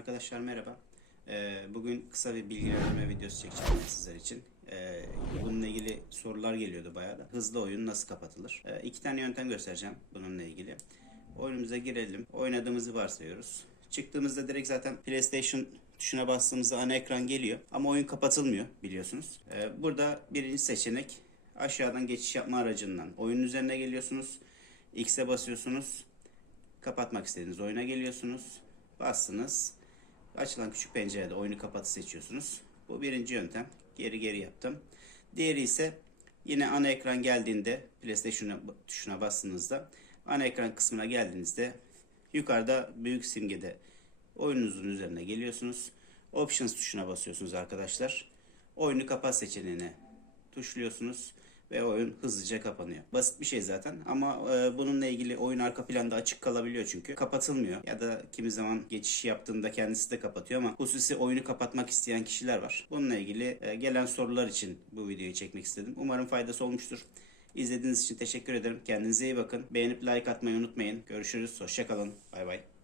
Arkadaşlar merhaba. Ee, bugün kısa bir bilgilendirme videosu çekeceğim sizler için. Ee, bununla ilgili sorular geliyordu bayağı da. Hızlı oyun nasıl kapatılır? Ee, iki tane yöntem göstereceğim bununla ilgili. Oyunumuza girelim. Oynadığımızı varsayıyoruz. Çıktığımızda direkt zaten PlayStation tuşuna bastığımızda ana ekran geliyor. Ama oyun kapatılmıyor biliyorsunuz. Burada birinci seçenek aşağıdan geçiş yapma aracından oyunun üzerine geliyorsunuz. X'e basıyorsunuz. Kapatmak istediğiniz oyuna geliyorsunuz. Bastınız. Açılan küçük pencerede oyunu kapatı seçiyorsunuz. Bu birinci yöntem. Geri geri yaptım. Diğeri ise yine ana ekran geldiğinde PlayStation tuşuna bastığınızda ana ekran kısmına geldiğinizde yukarıda büyük simgede oyununuzun üzerine geliyorsunuz. Options tuşuna basıyorsunuz arkadaşlar. Oyunu kapat seçeneğine tuşluyorsunuz ve oyun hızlıca kapanıyor. Basit bir şey zaten ama e, bununla ilgili oyun arka planda açık kalabiliyor çünkü. Kapatılmıyor ya da kimi zaman geçiş yaptığında kendisi de kapatıyor ama hususi oyunu kapatmak isteyen kişiler var. Bununla ilgili e, gelen sorular için bu videoyu çekmek istedim. Umarım faydası olmuştur. İzlediğiniz için teşekkür ederim. Kendinize iyi bakın. Beğenip like atmayı unutmayın. Görüşürüz. Hoşçakalın. Bay bay.